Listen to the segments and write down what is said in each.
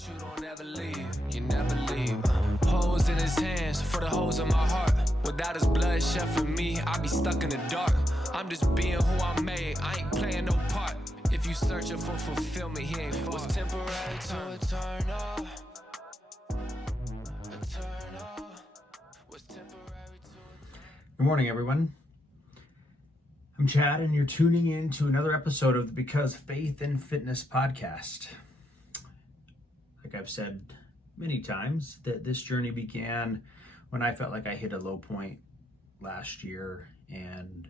but you don't ever leave, you never leave. Holes in his hands for the holes in my heart. Without his blood shed for me, I'd be stuck in the dark. I'm just being who I'm made, I ain't playing no part. If you searching for fulfillment, he ain't far. What's temporary to eternal? Eternal. What's temporary to... Good morning, everyone. I'm Chad, and you're tuning in to another episode of the Because Faith and Fitness podcast. Like I've said many times, that this journey began when I felt like I hit a low point last year, and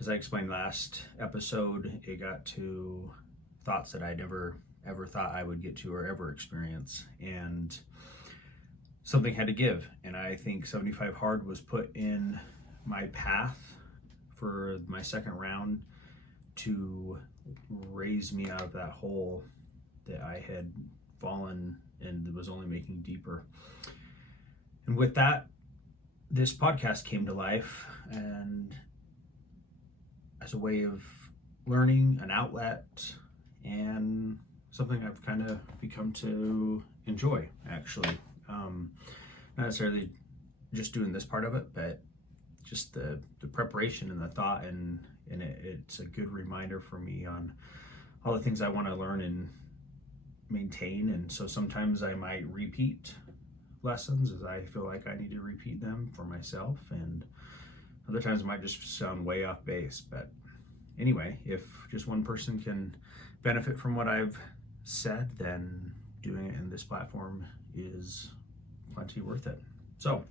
as I explained last episode, it got to thoughts that I never ever thought I would get to or ever experience, and something had to give. And I think 75 Hard was put in my path for my second round to raise me out of that hole that I had fallen and was only making deeper. And with that, this podcast came to life, and as a way of learning, an outlet, and something I've kind of become to enjoy, actually. Not necessarily just doing this part of it, but just the preparation and the thought, and it's a good reminder for me on all the things I want to learn and maintain. And so sometimes I might repeat lessons as I feel like I need to repeat them for myself, and other times it might just sound way off base. But anyway, if just one person can benefit from what I've said, then doing it in this platform is plenty worth it. So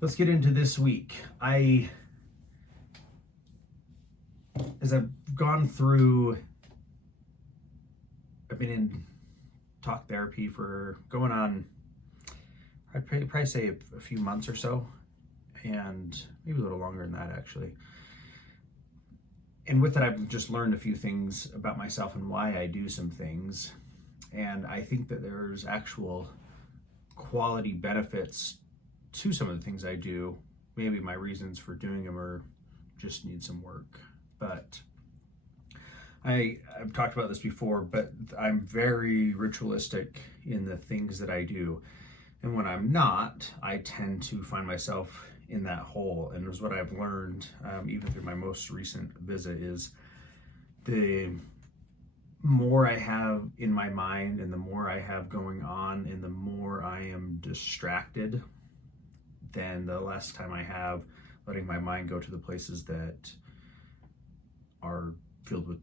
let's get into this week. As I've gone through, I've been in talk therapy for going on, I'd probably say a few months or so, and maybe a little longer than that, actually. And with that, I've just learned a few things about myself and why I do some things. And I think that there's actual quality benefits to some of the things I do. Maybe my reasons for doing them are just need some work. But I've talked about this before, but I'm very ritualistic in the things that I do. And when I'm not, I tend to find myself in that hole. And it was what I've learned, even through my most recent visit, is the more I have in my mind and the more I have going on and the more I am distracted, then the less time I have letting my mind go to the places that are filled with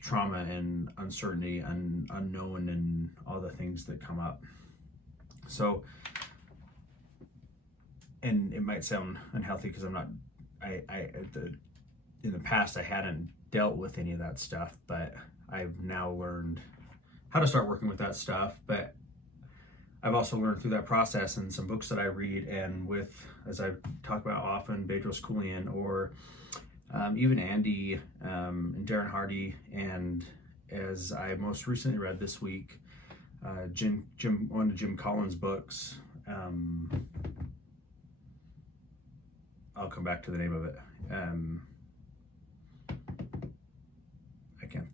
trauma and uncertainty and unknown and all the things that come up. So, and it might sound unhealthy because I'm not, in the past I hadn't dealt with any of that stuff, but I've now learned how to start working with that stuff. But I've also learned through that process and some books that I read, and with, as I talk about often, Bedros Keuilian, or even Andy and Darren Hardy, and as I most recently read this week, one of Jim Collins' books. I'll come back to the name of it. I can't,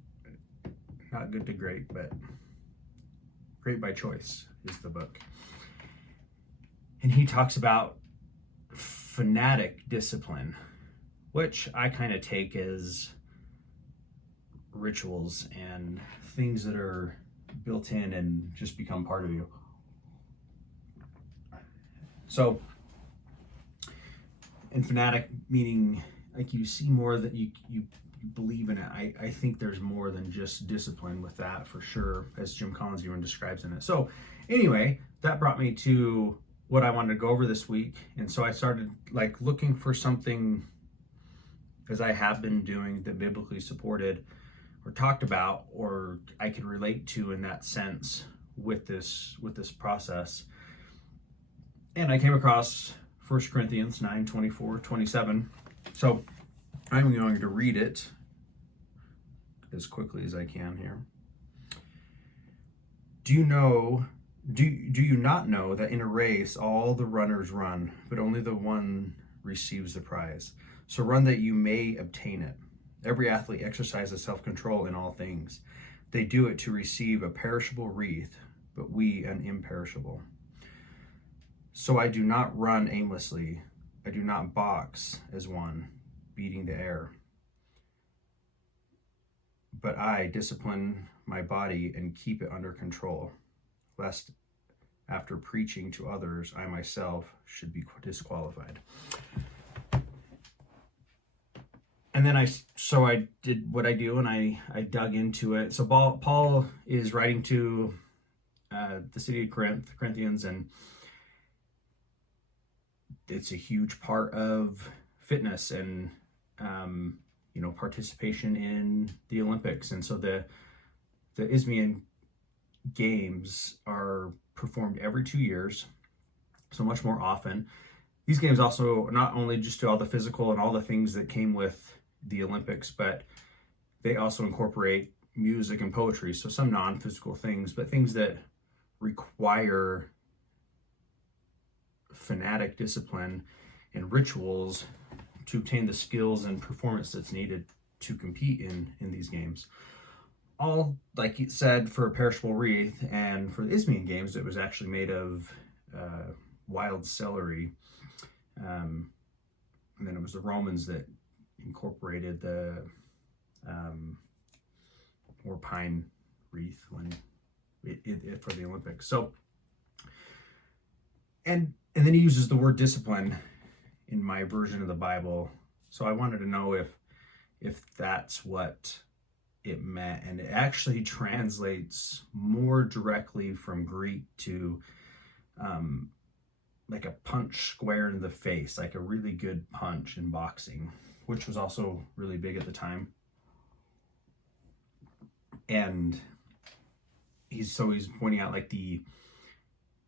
not good to great, but Great by Choice is the book. And he talks about fanatic discipline, which I kind of take as rituals and things that are built in and just become part of you. So, and fanatic meaning like you see more that you believe in it. I think there's more than just discipline with that, for sure, as Jim Collins even describes in it. So anyway, that brought me to what I wanted to go over this week. And so I started like looking for something, as I have been doing, that biblically supported or talked about, or I could relate to in that sense with this process. And I came across 1 Corinthians 9, 24, 27. So I'm going to read it as quickly as I can here. Do you not know that in a race all the runners run, but only the one receives the prize? So run that you may obtain it. Every athlete exercises self-control in all things. they do it to receive a perishable wreath, but we an imperishable. So I do not run aimlessly. I do not box as one, beating the air. But I discipline my body and keep it under control, lest after preaching to others, I myself should be disqualified. And then I did what I do, and I dug into it. So Paul is writing to the city of Corinthians, and it's a huge part of fitness and participation in the Olympics. And so the Isthmian Games are performed every 2 years, so much more often. These games also not only just do all the physical and all the things that came with the Olympics, but they also incorporate music and poetry. So some non-physical things, but things that require fanatic discipline and rituals to obtain the skills and performance that's needed to compete in these games. All, like it said, for a perishable wreath, and for the Isthmian Games, it was actually made of wild celery. And then it was the Romans that incorporated the or pine wreath when it for the Olympics. So, and then he uses the word discipline in my version of the Bible. So I wanted to know if that's what it meant, and it actually translates more directly from Greek to like a punch square in the face, like a really good punch in boxing, which was also really big at the time. And he's pointing out like the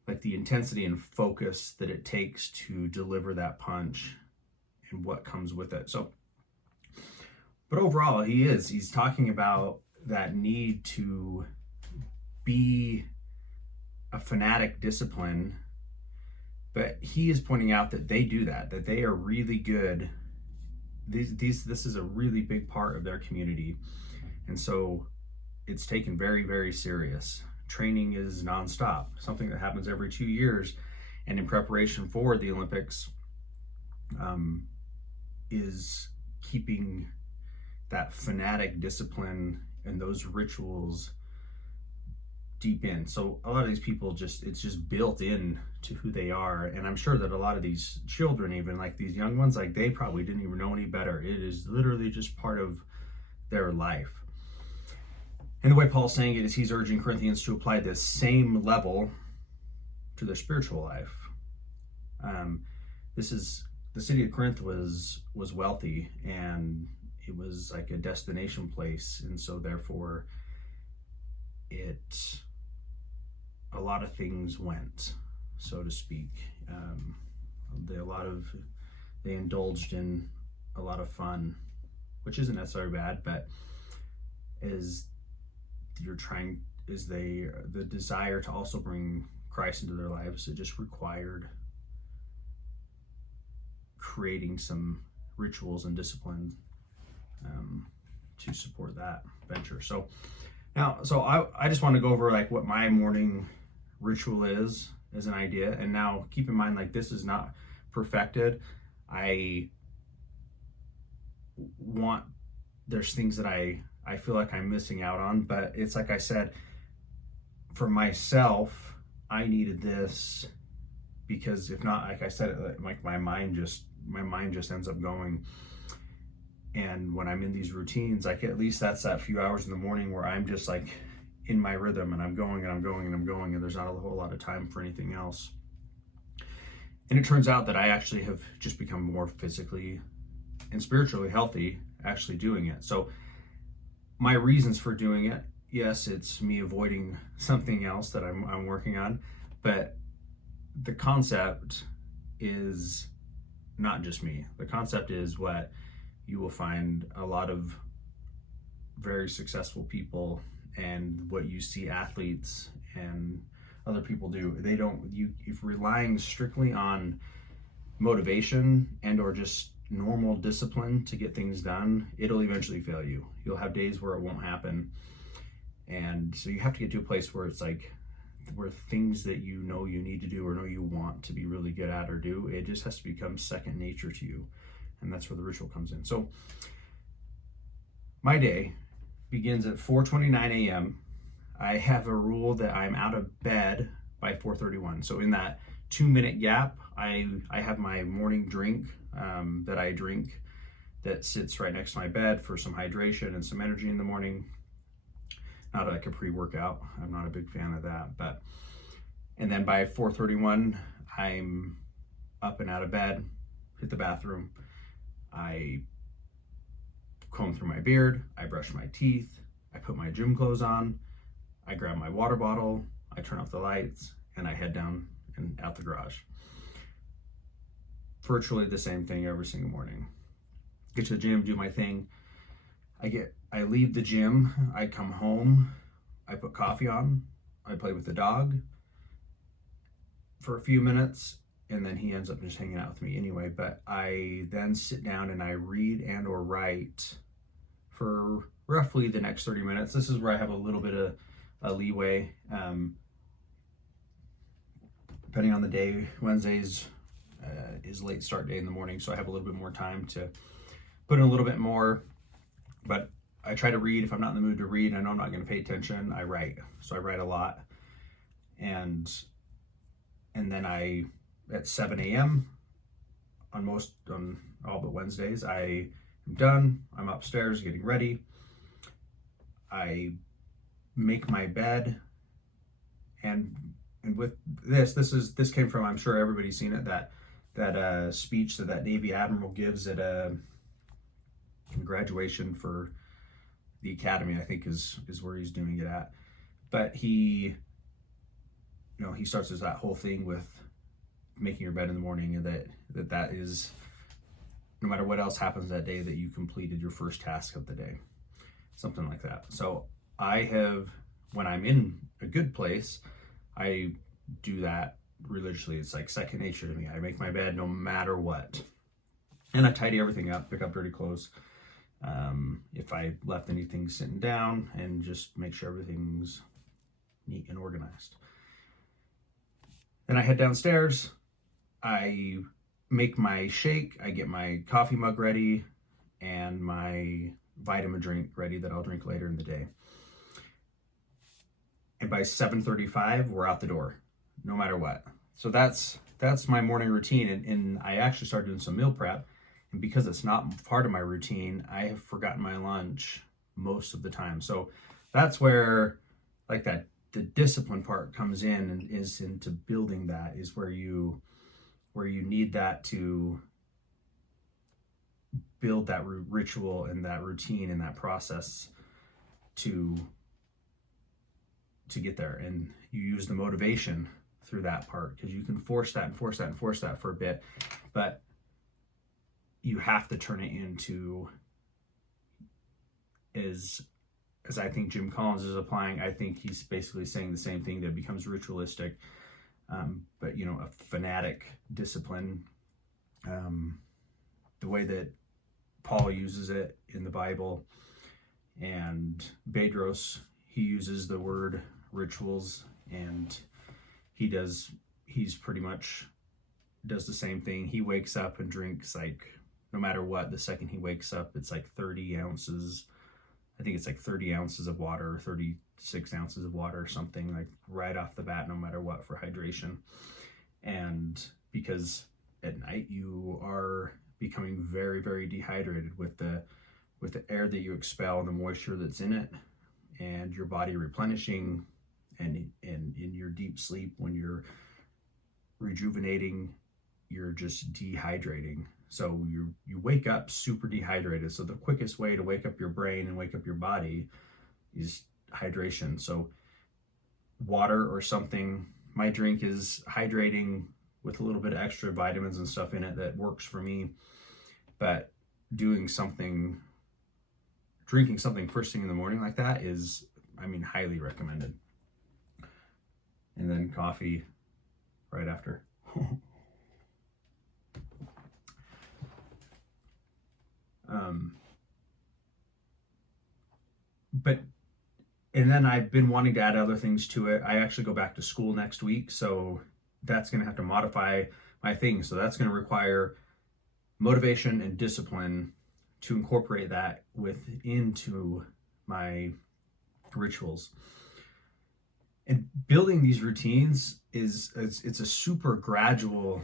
intensity and focus that it takes to deliver that punch and what comes with it. So, but overall, he's talking about that need to be a fanatic discipline, but he is pointing out that they do that they are really good. This is a really big part of their community. And so it's taken very, very serious. Training is nonstop, something that happens every 2 years. And in preparation for the Olympics, is keeping that fanatic discipline and those rituals deep in. So a lot of these people it's just built in to who they are. And I'm sure that a lot of these children, even like these young ones, like they probably didn't even know any better. It is literally just part of their life. And the way Paul's saying it is he's urging Corinthians to apply this same level to their spiritual life. The city of Corinth was wealthy, and it was like a destination place, and so therefore a lot of things went, so to speak. They indulged in a lot of fun, which isn't necessarily bad, but the desire to also bring Christ into their lives, it just required creating some rituals and discipline to support that venture. So I just want to go over like what my morning ritual is as an idea. And now keep in mind, like, this is not perfected. There's things that I feel like I'm missing out on, but it's like I said, for myself, I needed this because if not, like I said, like my mind just ends up going. And when I'm in these routines, like at least that's that few hours in the morning where I'm just like in my rhythm and I'm going and I'm going and I'm going, and there's not a whole lot of time for anything else. And it turns out that I actually have just become more physically and spiritually healthy actually doing it. So my reasons for doing it, yes, it's me avoiding something else that I'm working on, but the concept is not just me. The concept is what you will find a lot of very successful people and what you see athletes and other people do. If relying strictly on motivation and or just normal discipline to get things done, it'll eventually fail you. You'll have days where it won't happen. And so you have to get to a place where it's like, where things that you know you need to do or know you want to be really good at or do, it just has to become second nature to you. And that's where the ritual comes in. So my day begins at 4:29 a.m. I have a rule that I'm out of bed by 4:31. So in that 2-minute gap, I have my morning drink that I drink that sits right next to my bed for some hydration and some energy in the morning. Not like a pre-workout. I'm not a big fan of that, but and then by 4:31, I'm up and out of bed, hit the bathroom. I comb through my beard, I brush my teeth, I put my gym clothes on, I grab my water bottle, I turn off the lights, and I head down and out the garage. Virtually the same thing every single morning. Get to the gym, do my thing. I leave the gym, I come home, I put coffee on, I play with the dog for a few minutes, and then he ends up just hanging out with me anyway. But I then sit down and I read and or write for roughly the next 30 minutes. This is where I have a little bit of a leeway. Depending on the day, Wednesdays is late start day in the morning, so I have a little bit more time to put in a little bit more. But I try to read. If I'm not in the mood to read, I know I'm not going to pay attention, I write. So I write a lot. And then at 7 a.m. on all but Wednesdays, I am done. I'm upstairs getting ready. I make my bed, and with this came from, I'm sure everybody's seen it, that speech that Navy admiral gives at a graduation for the academy, I think is where he's doing it at. But he starts as that whole thing with making your bed in the morning, and that is, no matter what else happens that day, that you completed your first task of the day, something like that. So when I'm in a good place, I do that religiously. It's like second nature to me. I make my bed no matter what, and I tidy everything up, pick up dirty clothes, if I left anything sitting down, and just make sure everything's neat and organized. Then I head downstairs, I make my shake, I get my coffee mug ready and my vitamin drink ready that I'll drink later in the day. And by 7:35, we're out the door, no matter what. So that's my morning routine. And I actually started doing some meal prep. And because it's not part of my routine, I have forgotten my lunch most of the time. So that's where the discipline part comes in, and is into building that, is where you need that to build that ritual and that routine and that process to get there. And you use the motivation through that part, because you can force that and force that and force that for a bit, but you have to turn it into, as I think Jim Collins is applying, I think he's basically saying the same thing, that it becomes ritualistic, but a fanatic discipline, the way that Paul uses it in the Bible. And Bedros, he uses the word rituals, and he's pretty much does the same thing. He wakes up and drinks, like, no matter what, the second he wakes up, it's like 30 ounces. I think it's like 30 ounces of water, or 36 ounces of water, or something, like right off the bat, no matter what, for hydration. And because at night you are becoming very, very dehydrated with the air that you expel and the moisture that's in it, and your body replenishing, and in your deep sleep, when you're rejuvenating, you're just dehydrating. So you wake up super dehydrated. So the quickest way to wake up your brain and wake up your body is hydration. So water or something. My drink is hydrating with a little bit of extra vitamins and stuff in it that works for me. But drinking something first thing in the morning like that is, highly recommended. And then coffee right after. But And then I've been wanting to add other things to it. I actually go back to school next week, so that's going to have to modify my things. So that's going to require motivation and discipline to incorporate that into my rituals. And building these routines it's a super gradual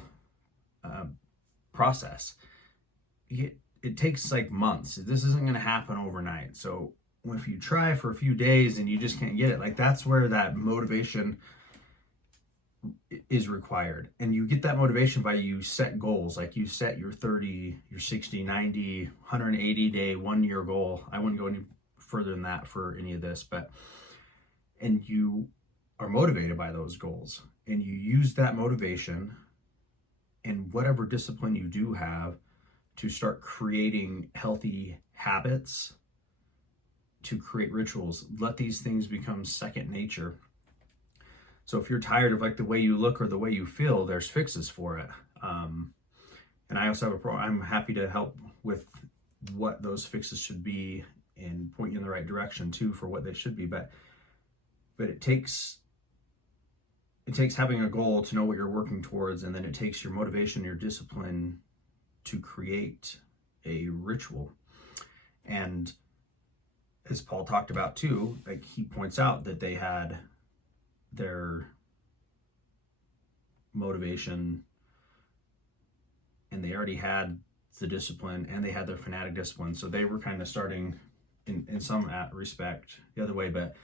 process. It takes like months. This isn't going to happen overnight. So if you try for a few days and you just can't get it, like that's where that motivation is required. And you get that motivation by you set goals. Like you set your 30, your 60, 90, 180 day, 1 year goal. I wouldn't go any further than that for any of this, and you are motivated by those goals, and you use that motivation and whatever discipline you do have to start creating healthy habits, to create rituals. Let these things become second nature. So if you're tired of like the way you look or the way you feel, there's fixes for it. And I also have I'm happy to help with what those fixes should be and point you in the right direction too for what they should be. But it takes having a goal to know what you're working towards, and then it takes your motivation, your discipline to create a ritual. And as Paul talked about too, like he points out that they had their motivation and they already had the discipline and they had their fanatic discipline. So they were kind of starting in some respect the other way, but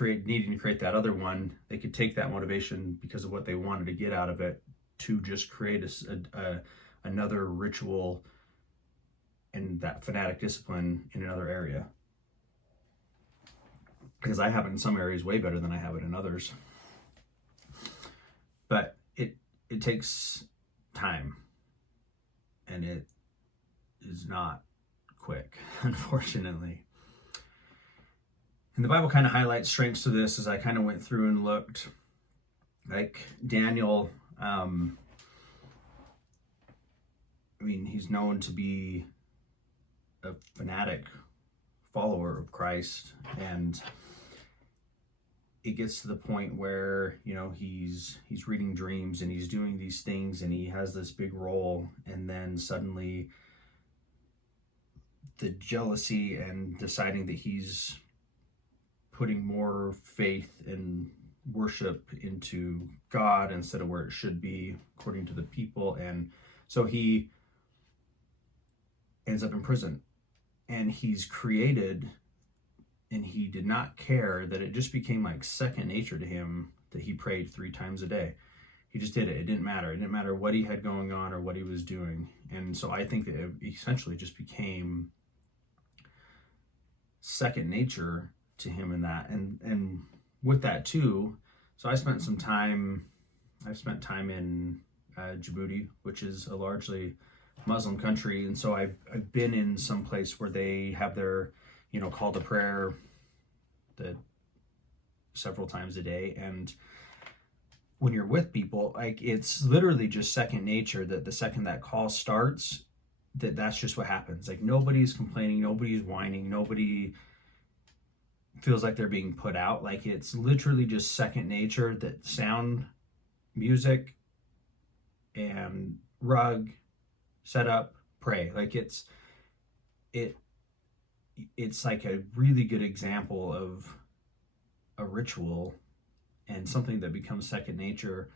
needing to create that other one, they could take that motivation because of what they wanted to get out of it to just create another ritual and that fanatic discipline in another area. Because I have it in some areas way better than I have it in others. But it takes time, and it is not quick, unfortunately. And the Bible kind of highlights strengths to this as I kind of went through and looked. Like Daniel, he's known to be a fanatic follower of Christ, and it gets to the point where he's reading dreams and he's doing these things and he has this big role, and then suddenly the jealousy and deciding that he's putting more faith and worship into God instead of where it should be according to the people, and so he ends up in prison. And he's created, and he did not care that it just became like second nature to him that he prayed 3 times a day. He just did it. It didn't matter. It didn't matter what he had going on or what he was doing. And so I think that it essentially just became second nature to him in that. And with that too, so I've spent time in Djibouti, which is a largely Muslim country, and so I've been in some place where they have their call to prayer that several times a day, and when you're with people, like it's literally just second nature that the second that call starts, that's just what happens. Like nobody's complaining, nobody's whining, nobody feels like they're being put out. Like it's literally just second nature that sound, music, and rug, set up, pray. Like it's like a really good example of a ritual and something that becomes second nature.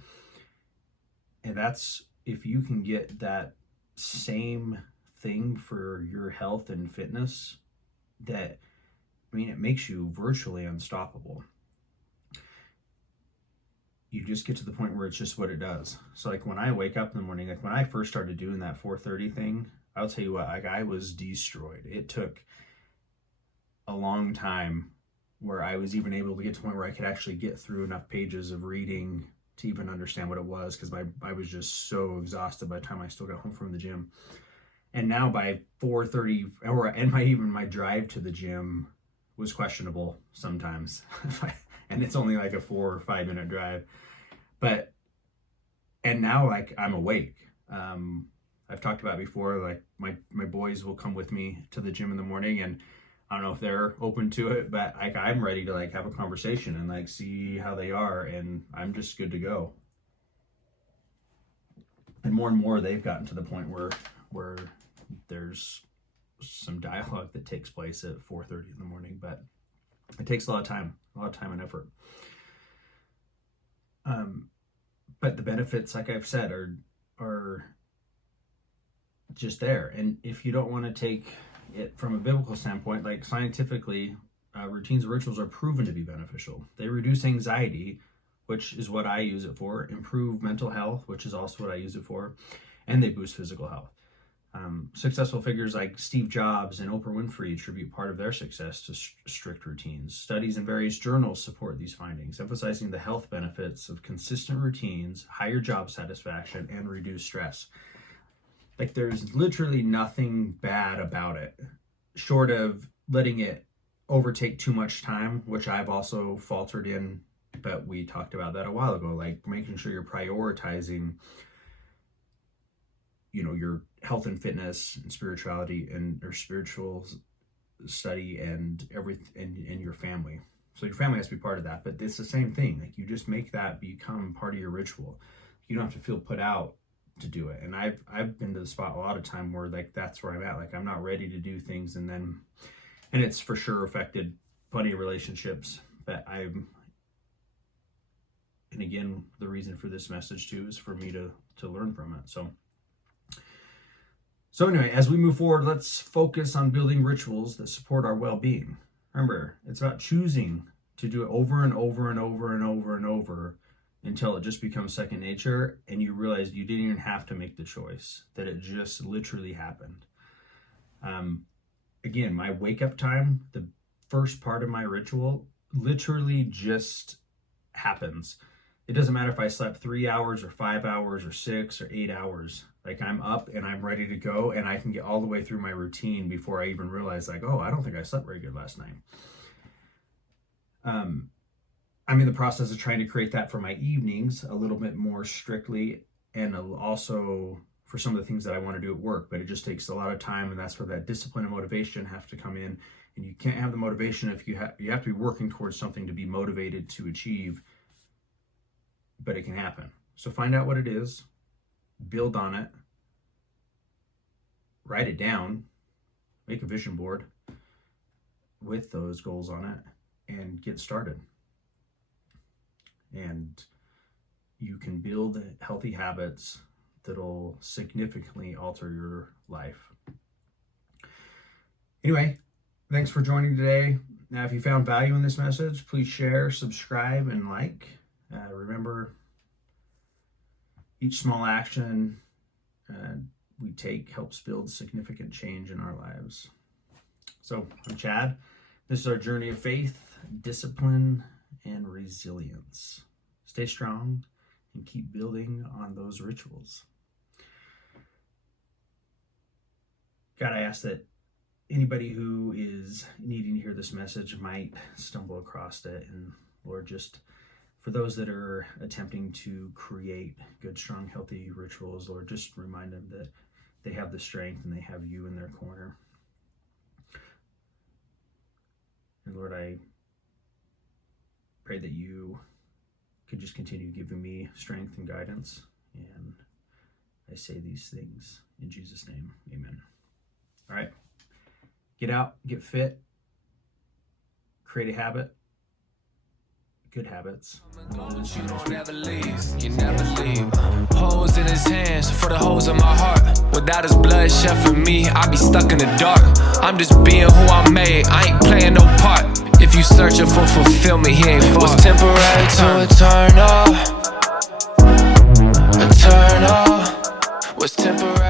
And that's, if you can get that same thing for your health and fitness, that it makes you virtually unstoppable. You just get to the point where it's just what it does. So like when I wake up in the morning, like when I first started doing that 4:30 thing, I'll tell you what, like I was destroyed. It took a long time where I was even able to get to the point where I could actually get through enough pages of reading to even understand what it was, because I was just so exhausted by the time I still got home from the gym. And now by 4:30, my drive to the gym was questionable sometimes. And it's only like a 4 or 5 minute drive. And now like I'm awake. I've talked about before, like my boys will come with me to the gym in the morning, and I don't know if they're open to it, but like I'm ready to like have a conversation and like see how they are, and I'm just good to go. And more they've gotten to the point where there's some dialogue that takes place at 4:30 in the morning, but it takes a lot of time and effort. But the benefits, like I've said, are just there. And if you don't want to take it from a biblical standpoint, like scientifically, routines and rituals are proven to be beneficial. They reduce anxiety, which is what I use it for, improve mental health, which is also what I use it for, and they boost physical health. Successful figures like Steve Jobs and Oprah Winfrey attribute part of their success to strict routines. Studies in various journals support these findings, emphasizing the health benefits of consistent routines, higher job satisfaction, and reduced stress. Like there's literally nothing bad about it, short of letting it overtake too much time, which I've also faltered in, but we talked about that a while ago, like making sure you're prioritizing, your health and fitness and spirituality or spiritual study and everything and your family. So your family has to be part of that, but it's the same thing. Like you just make that become part of your ritual. You don't have to feel put out to do it. And I've been to the spot a lot of time where like that's where I'm at. Like I'm not ready to do things, and it's for sure affected plenty of relationships. But and again, the reason for this message too is for me to learn from it. So anyway, as we move forward, let's focus on building rituals that support our well-being. Remember, it's about choosing to do it over and over and over and over and over until it just becomes second nature, and you realize you didn't even have to make the choice, that it just literally happened. Again, my wake-up time, the first part of my ritual, literally just happens. It doesn't matter if I slept 3 hours or 5 hours or 6 or 8 hours. Like I'm up and I'm ready to go, and I can get all the way through my routine before I even realize like, oh, I don't think I slept very good last night. I'm in the process of trying to create that for my evenings a little bit more strictly, and also for some of the things that I want to do at work, but it just takes a lot of time, and that's where that discipline and motivation have to come in. And you can't have the motivation if you have to be working towards something to be motivated to achieve, but it can happen. So find out what it is, build on it, write it down, make a vision board with those goals on it, and get started. And you can build healthy habits that'll significantly alter your life. Anyway, thanks for joining today. Now, if you found value in this message, please share, subscribe, and like. Remember, each small action we take helps build significant change in our lives. So I'm Chad. This is our journey of faith, discipline, and resilience. Stay strong and keep building on those rituals. God, I ask that anybody who is needing to hear this message might stumble across it. And Lord, just for those that are attempting to create good, strong, healthy rituals, Lord, just remind them that they have the strength and they have you in their corner. And Lord, I pray that you could just continue giving me strength and guidance. And I say these things in Jesus' name, amen. All right, get out, get fit, create a habit, good habits. You don't ever leave, you never leave. Holes in his hands for the holes in my heart. Without his blood shed for me, I'd be stuck in the dark. I'm just being who I'm made, I ain't playing no part. If you searching for fulfillment, he ain't far. What's temporary to eternal? Eternal. What's temporary?